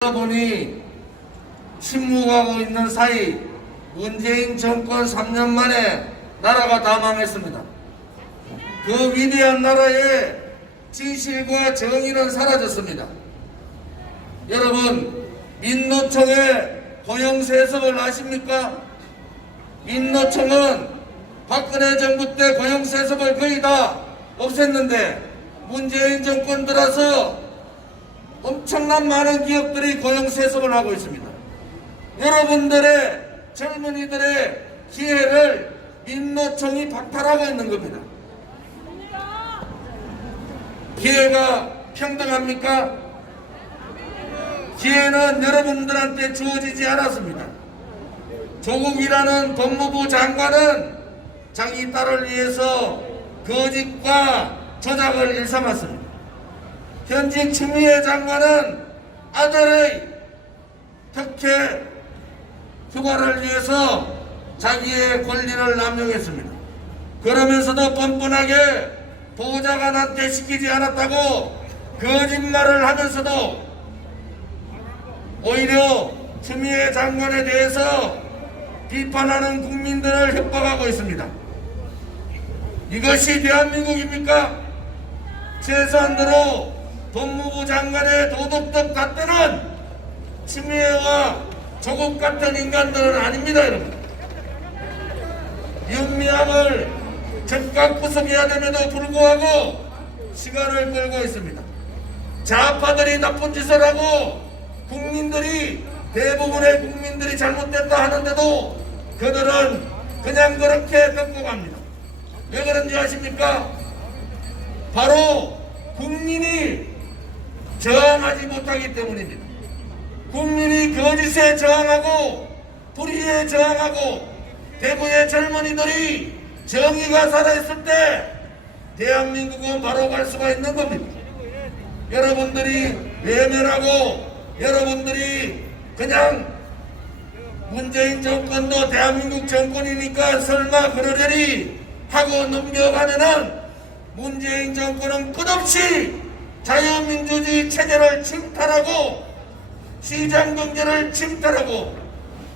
보니 침묵하고 있는 사이 문재인 정권 3년 만에 나라가 다 망했습니다. 그 위대한 나라에 진실과 정의는 사라졌습니다. 여러분, 민노총의 고용세습을 아십니까? 민노총은 박근혜 정부 때 고용세습을 거의 다 없앴는데 문재인 정권 들어서 엄청난 많은 기업들이 고용 세습을 하고 있습니다. 여러분들의 젊은이들의 기회를 민노총이 박탈하고 있는 겁니다. 기회가 평등합니까? 기회는 여러분들한테 주어지지 않았습니다. 조국이라는 법무부 장관은 자기 딸을 위해서 거짓과 조작을 일삼았습니다. 현직 추미애 장관은 아들의 특혜 휴가를 위해서 자기의 권리를 남용했습니다. 그러면서도 뻔뻔하게 보좌관한테 시키지 않았다고 거짓말을 하면서도 오히려 추미애 장관에 대해서 비판하는 국민들을 협박하고 있습니다. 이것이 대한민국입니까? 최소한도로 법무부 장관의 도덕적 잣대는 추미애와 조국 같은 인간들은 아닙니다, 여러분. 윤미향을 즉각 구속해야 됨에도 불구하고 시간을 끌고 있습니다. 좌파들이 나쁜 짓을 하고 국민들이 대부분의 국민들이 잘못됐다 하는데도 그들은 그냥 그렇게 듣고 갑니다. 왜 그런지 아십니까? 바로 국민이 저항하지 못하기 때문입니다. 국민이 거짓에 저항하고 불의에 저항하고 대구의 젊은이들이 정의가 살아있을 때 대한민국은 바로 갈 수가 있는 겁니다. 여러분들이 외면하고 여러분들이 그냥 문재인 정권도 대한민국 정권이니까 설마 그러려니 하고 넘겨가면은 문재인 정권은 끝없이 자유민주주의 체제를 침탈하고 시장 경제를 침탈하고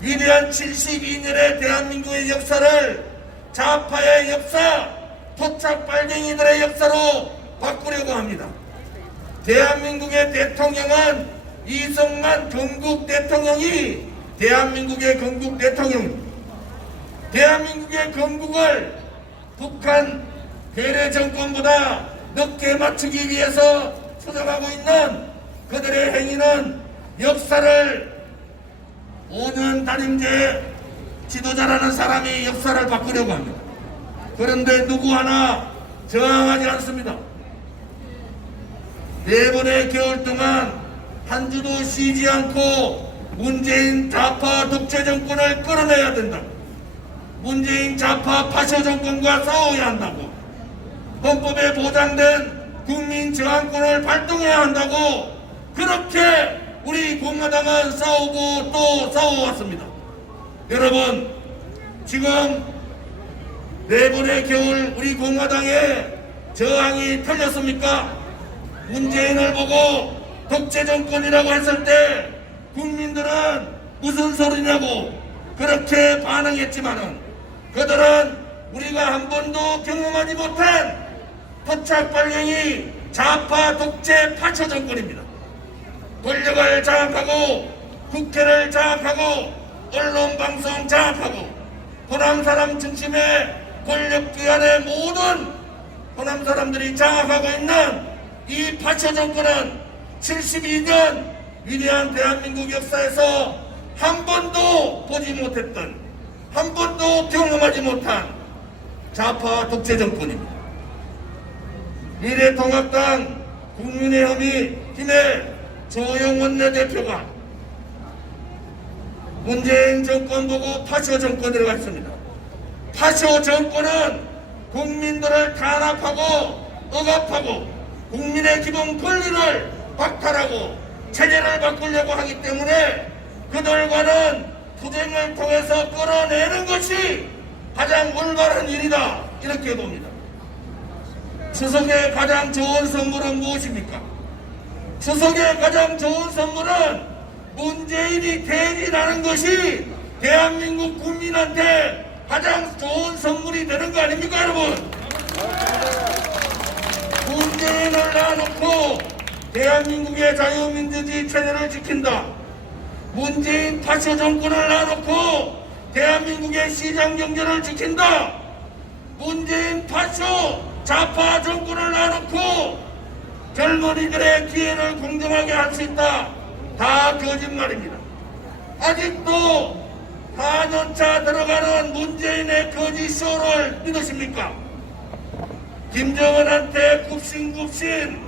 위대한 72년의 대한민국의 역사를 좌파의 역사, 토착 빨갱이들의 역사로 바꾸려고 합니다. 대한민국의 대통령은 이승만 건국 대통령이 대한민국의 건국 대통령입니다. 대한민국의 건국을 북한 대래 정권보다 늦게 맞추기 위해서 추정하고 있는 그들의 행위는 역사를 5년 단임제 지도자라는 사람이 역사를 바꾸려고 합니다. 그런데 누구 하나 저항하지 않습니다. 네 번의 겨울 동안 한 주도 쉬지 않고 문재인 좌파 독재 정권을 끌어내야 된다. 문재인 좌파 파쇼 정권과 싸워야 한다고. 헌법에 보장된 국민 저항권을 발동해야 한다고 그렇게 우리 공화당은 싸우고 또 싸워왔습니다. 여러분 지금 네 번의 겨울 우리 공화당의 저항이 틀렸습니까? 문재인을 보고 독재 정권이라고 했을 때 국민들은 무슨 소리냐고 그렇게 반응했지만은 그들은 우리가 한 번도 경험하지 못한 토착 발령이 좌파 독재 파초 정권입니다. 권력을 장악하고 국회를 장악하고 언론 방송 장악하고 호남 사람 중심의 권력 기관의 모든 호남 사람들이 장악하고 있는 이 파초 정권은 72년 위대한 대한민국 역사에서 한 번도 보지 못했던 한 번도 경험하지 못한 좌파 독재 정권입니다. 미래통합당 국민의힘이 힘의 조영 원내대표가 문재인 정권 보고 파쇼 정권이라고 했습니다. 파쇼 정권은 국민들을 탄압하고 억압하고 국민의 기본 권리를 박탈하고 체제를 바꾸려고 하기 때문에 그들과는 투쟁을 통해서 끌어내는 것이 가장 올바른 일이다 이렇게 봅니다. 추석의 가장 좋은 선물은 무엇입니까? 추석의 가장 좋은 선물은 문재인이 대진하는 것이 대한민국 국민한테 가장 좋은 선물이 되는 거 아닙니까 여러분? 문재인을 놔놓고 대한민국의 자유민주주의 체제를 지킨다. 문재인 파쇼 정권을 놔놓고 대한민국의 시장 경제를 지킨다. 문재인 파쇼 좌파 정권을 놔놓고 젊은이들의 기회를 공정하게 할 수 있다. 다 거짓말입니다. 아직도 4년차 들어가는 문재인의 거짓쇼를 믿으십니까? 김정은한테 굽신굽신,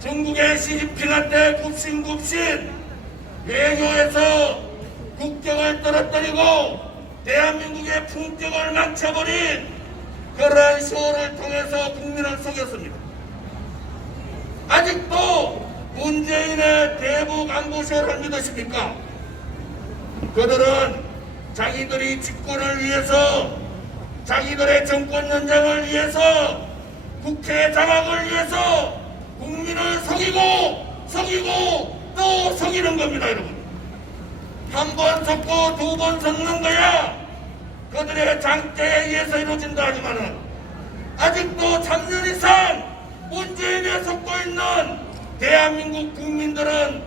중국의 시진핑한테 굽신굽신, 외교에서 국격을 떨어뜨리고 대한민국의 품격을 망쳐버린 그러한 쇼를 통해서 국민을 속였습니다. 아직도 문재인의 대북 안보 쇼를 믿으십니까? 그들은 자기들이 집권을 위해서 자기들의 정권 연장을 위해서 국회 장악을 위해서 국민을 속이고 속이고 또 속이는 겁니다 여러분 한 번 속고 두 번 속는 거야 그들의 장대에 의해서 이루어진다 하지만은 아직도 3년 이상 문재인에 속고 있는 대한민국 국민들은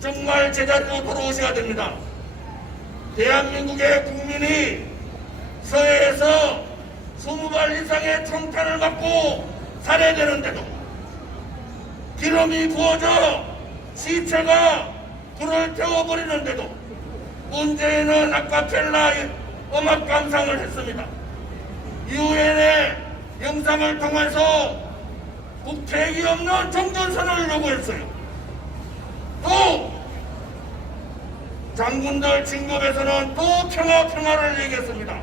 정말 제자리로 돌아오셔야 됩니다. 대한민국의 국민이 서해에서 20발 이상의 총탄을 맞고 살해되는데도 기름이 부어져 시체가 불을 태워버리는데도 문재인은 아카펠라 음악 감상을 했습니다. 유엔의 영상을 통해서 국택이 없는 종전선언을 요구했어요. 또 장군들 진급에서는 또 평화 평화를 얘기했습니다.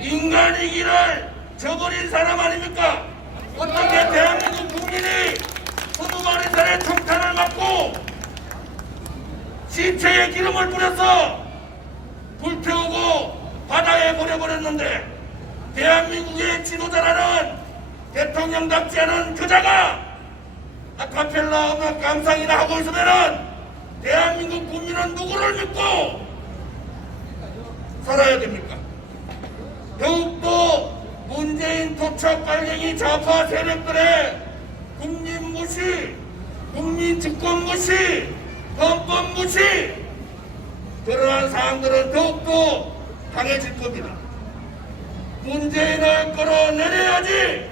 인간이기를 저버린 사람 아닙니까? 어떻게 대한민국 국민이 스무 마리 살의 총탄을 맞고 시체에 기름을 뿌려서 불태우고 바다에 버려버렸는데 대한민국의 지도자라는 대통령답지 않은 그자가 아카펠라 음악 감상이나 하고 있으면은 대한민국 국민은 누구를 믿고 살아야 됩니까? 더욱더 문재인 토착 발령이 좌파 세력들의 국민 무시, 국민 집권 무시, 헌법 무시 그러한 사항들은 더욱더 강해질 겁니다. 문재인을 끌어내려야지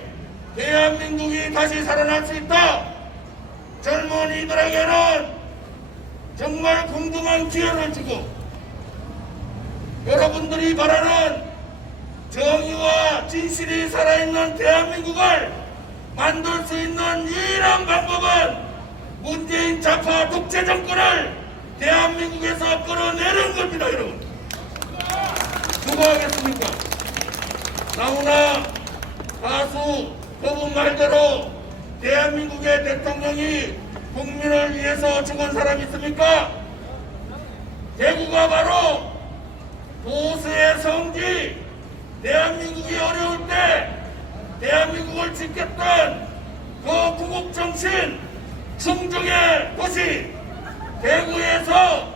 대한민국이 다시 살아날 수 있다. 젊은이들에게는 정말 공정한 기회를 주고 여러분들이 바라는 정의와 진실이 살아있는 대한민국을 만들 수 있는 유일한 방법은 문재인 좌파 독재 정권을 대한민국에서 끌어내는 겁니다, 여러분. 누가 하겠습니까? 나훈아 가수 그분 말대로 대한민국의 대통령이 국민을 위해서 죽은 사람 있습니까? 대구가 바로 보수의 성지 대한민국이 어려울 때 대한민국을 지켰던 그 구국정신 충중의 도시 대구에서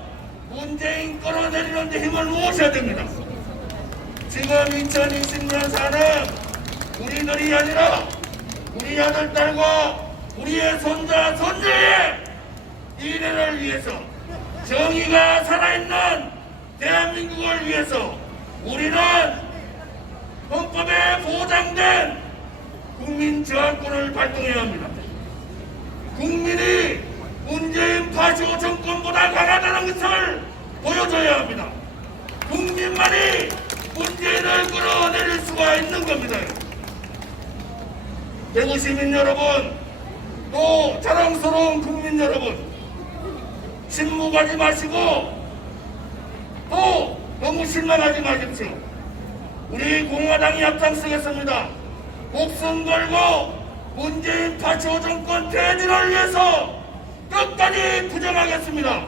문재인 끌어내리는 데 힘을 모으셔야 됩니다. 지금 2020년 사는 우리들이 아니라 우리 아들, 딸과 우리의 손자, 손자의 미래를 위해서 정의가 살아있는 대한민국을 위해서 우리는 헌법에 보장된 국민 저항권을 발동해야 합니다. 대구 시민 여러분, 또 자랑스러운 국민 여러분, 침묵하지 마시고 또 너무 실망하지 마십시오. 우리 공화당이 앞장서겠습니다. 목숨 걸고 문재인 파쇼 정권 대지를 위해서 끝까지 부정하겠습니다.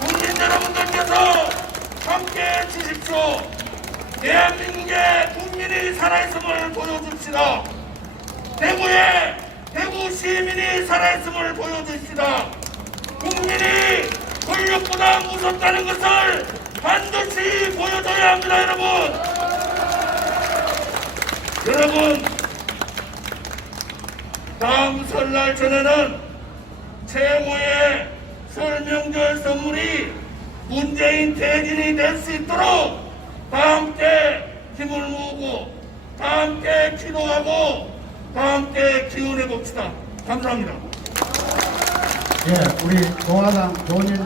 국민 여러분들께서 함께 해 주십시오. 대한민국의 국민이 살아있음을 보여줍시다. 대구에 대구 시민이 살아있음을 보여줍시다. 국민이 권력보다 무섭다는 것을 반드시 보여줘야 합니다, 여러분. 여러분, 다음 설날 전에는 최고의 설 명절 선물이 문재인 퇴진이 될 수 있도록 다 함께 힘을 모으고 다 함께 기도하고 다 함께 기원해 봅시다. 감사합니다. 예, 우리 공화당 조은현